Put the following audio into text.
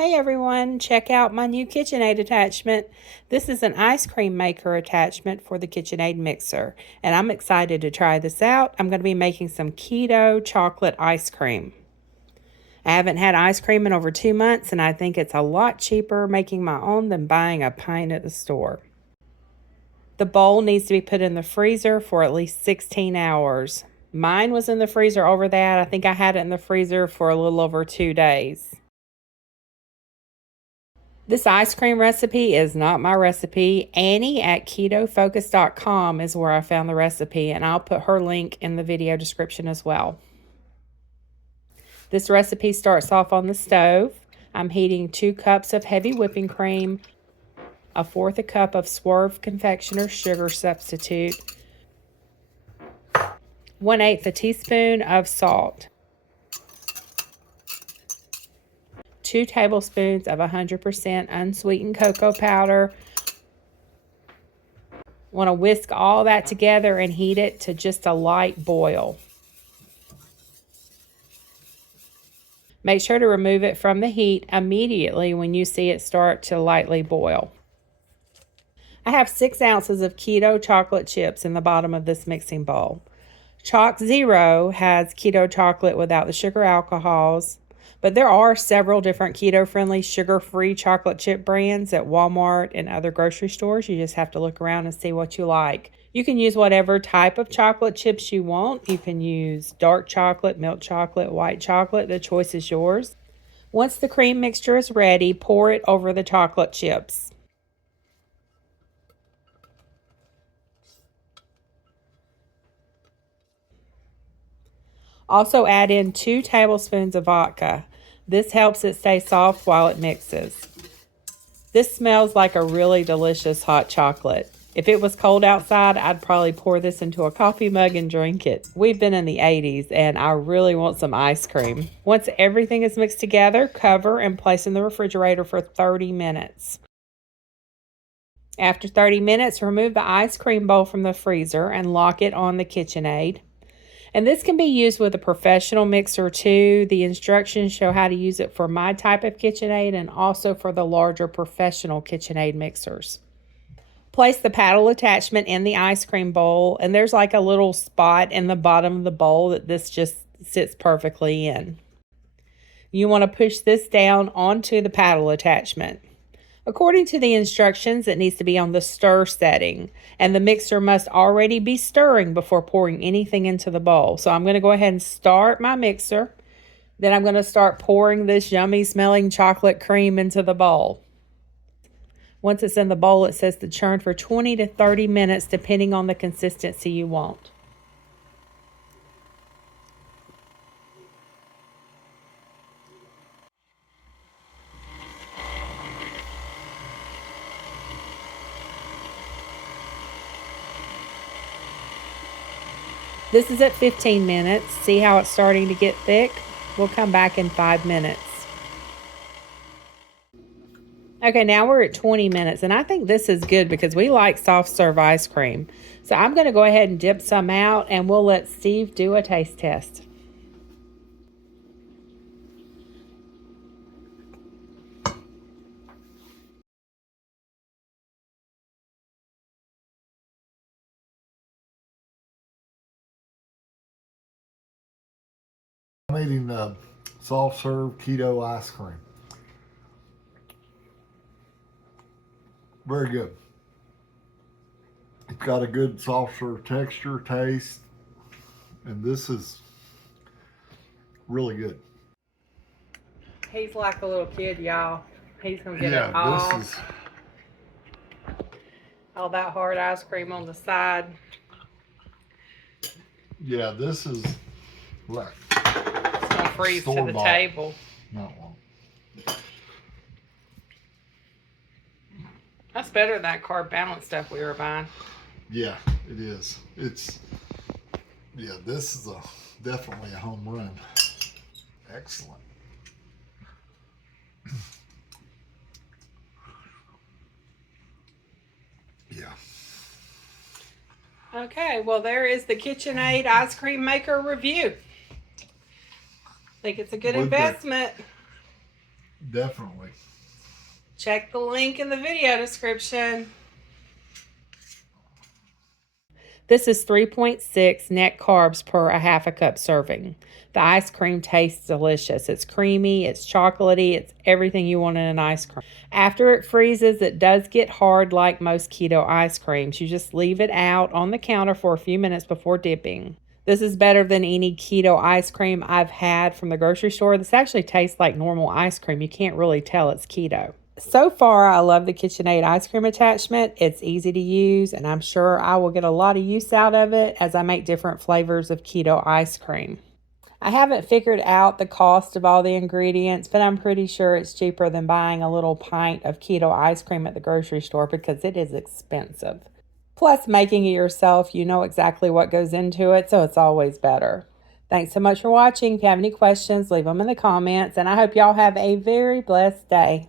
Hey everyone, check out my new KitchenAid attachment. This is an ice cream maker attachment for the KitchenAid mixer, and I'm excited to try this out. I'm going to be making some keto chocolate ice cream. I haven't had ice cream in over 2 months, and I think it's a lot cheaper making my own than buying a pint at the store. The bowl needs to be put in the freezer for at least 16 hours. Mine was in the freezer over that. I think I had it in the freezer for a little over 2 days. This ice cream recipe is not my recipe. Annie at ketofocus.com is where I found the recipe, and I'll put her link in the video description as well. This recipe starts off on the stove. I'm heating 2 cups of heavy whipping cream, 1/4 cup of Swerve confectioner's sugar substitute, 1/8 a teaspoon of salt, 2 tablespoons of 100% unsweetened cocoa powder. Want to whisk all that together and heat it to just a light boil. Make sure to remove it from the heat immediately when you see it start to lightly boil. I have 6 ounces of keto chocolate chips in the bottom of this mixing bowl. Choc Zero has keto chocolate without the sugar alcohols, but there are several different keto-friendly, sugar-free chocolate chip brands at Walmart and other grocery stores. You just have to look around and see what you like. You can use whatever type of chocolate chips you want. You can use dark chocolate, milk chocolate, white chocolate. The choice is yours. Once the cream mixture is ready, pour it over the chocolate chips. Also add in 2 tablespoons of vodka. This helps it stay soft while it mixes. This smells like a really delicious hot chocolate. If it was cold outside, I'd probably pour this into a coffee mug and drink it. We've been in the 80s and I really want some ice cream. Once everything is mixed together, cover and place in the refrigerator for 30 minutes. After 30 minutes, remove the ice cream bowl from the freezer and lock it on the KitchenAid. And this can be used with a professional mixer too. The instructions show how to use it for my type of KitchenAid and also for the larger professional KitchenAid mixers. Place the paddle attachment in the ice cream bowl, and there's like a little spot in the bottom of the bowl that this just sits perfectly in. You want to push this down onto the paddle attachment. According to the instructions, it needs to be on the stir setting, and the mixer must already be stirring before pouring anything into the bowl. So I'm going to go ahead and start my mixer. Then I'm going to start pouring this yummy smelling chocolate cream into the bowl. Once it's in the bowl, it says to churn for 20 to 30 minutes depending on the consistency you want. This is at 15 minutes. See how it's starting to get thick? We'll come back in 5 minutes. Okay, now we're at 20 minutes, and I think this is good because we like soft serve ice cream. So I'm going to go ahead and dip some out, and we'll let Steve do a taste test. I'm eating soft serve keto ice cream. Very good. It's got a good soft serve texture, taste, and this is really good. He's like a little kid, y'all. He's going to get it all that hard ice cream on the side. Yeah, this is like It's going to freeze to the table. Not long. That's better than that carb balance stuff we were buying. Yeah, it is. This is definitely a home run. Excellent. Yeah. Okay, well, there is the KitchenAid ice cream maker review. Think it's a good investment. Definitely. Check the link in the video description. This is 3.6 net carbs per a half a cup serving. The ice cream tastes delicious. It's creamy, it's chocolatey, it's everything you want in an ice cream. After it freezes, it does get hard like most keto ice creams. You just leave it out on the counter for a few minutes before dipping. This is better than any keto ice cream I've had from the grocery store. This actually tastes like normal ice cream. You can't really tell it's keto. So far, I love the KitchenAid ice cream attachment. It's easy to use, and I'm sure I will get a lot of use out of it as I make different flavors of keto ice cream. I haven't figured out the cost of all the ingredients, but I'm pretty sure it's cheaper than buying a little pint of keto ice cream at the grocery store because it is expensive. Plus, making it yourself, you know exactly what goes into it, so it's always better. Thanks so much for watching. If you have any questions, leave them in the comments, and I hope y'all have a very blessed day.